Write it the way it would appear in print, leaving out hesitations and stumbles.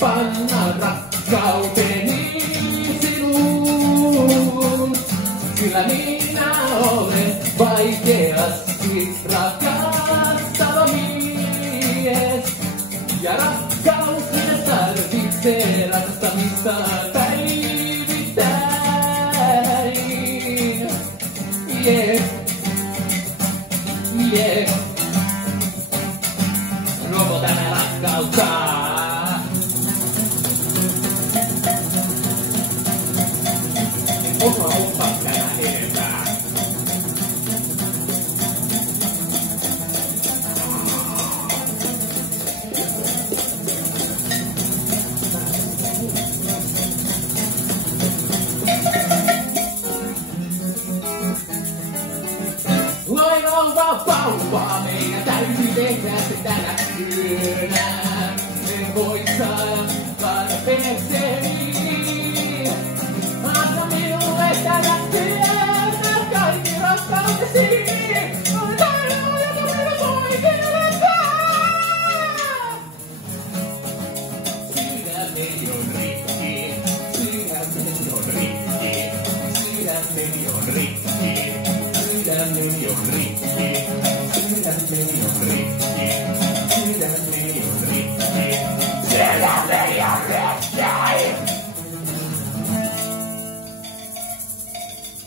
panna rakkauteni sinuun. Kyllä minä olen vaikeasti rakastava mies. Ja rakkaus tarvitsee rakastamista päivittäin. Yeah. Yeah. Nuovo tänne rakkauttaa. Osa tänä enempää. Noin olva pauva, meidän täytyy tehdä se tänä yönä. En voi saada tarpeekseni. Anna minulle tänä yönä kaikki rakkautesi. Olen ainoa, jota minä voin elättää. Sydämeni on rikki, sydämeni on rikki, sydämeni on rikki. Sydämeni on rikki, sydämeni on rikki, sydämeni on rikki, sydämeni.